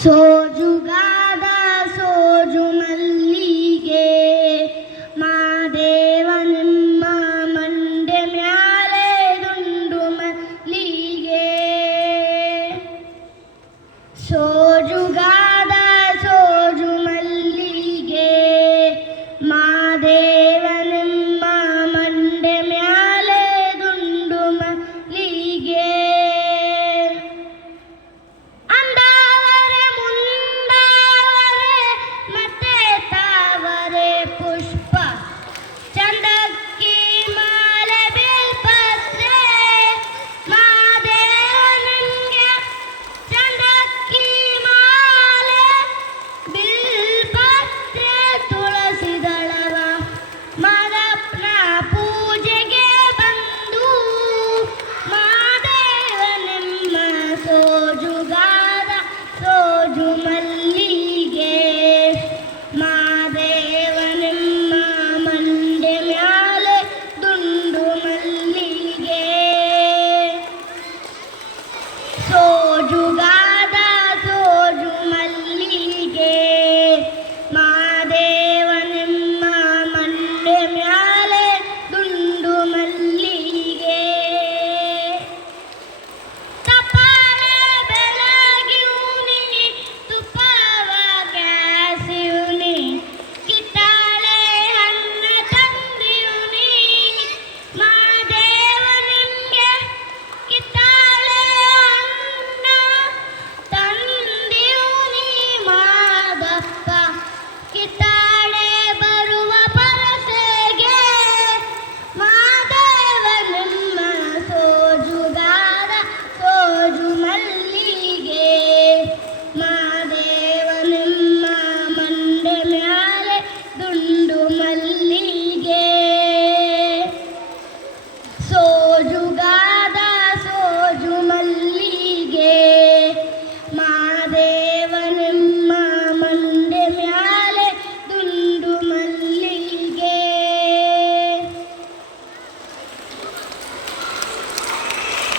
ಸೋಜುಗಾದ ಸೋಜು ಮಲ್ಲಿಗೆ ಮಾದೇವ ನಿಮ್ಮ ಮಂಡೆ ಮ್ಯಾಲೆ ದುಂಡು ಮಲ್ಲಿಗೆ ಸೋಜುಗಾದ ಸೋಜು ಮಲ್ಲಿಗೆ ಮಾದೇವ ನಿಮ್ಮ ಮಂಡೆ ಮ್ಯಾಲೆ ದುಂಡು ಮಲ್ಲಿಗೆ ಮಲ್ಲಿಗೆ ಮಾದೇವ ನಿಮ್ಮ ಮಂಡೆ ಮ್ಯಾಲೆ ದುಂಡು ಮಲ್ಲಿಗೆ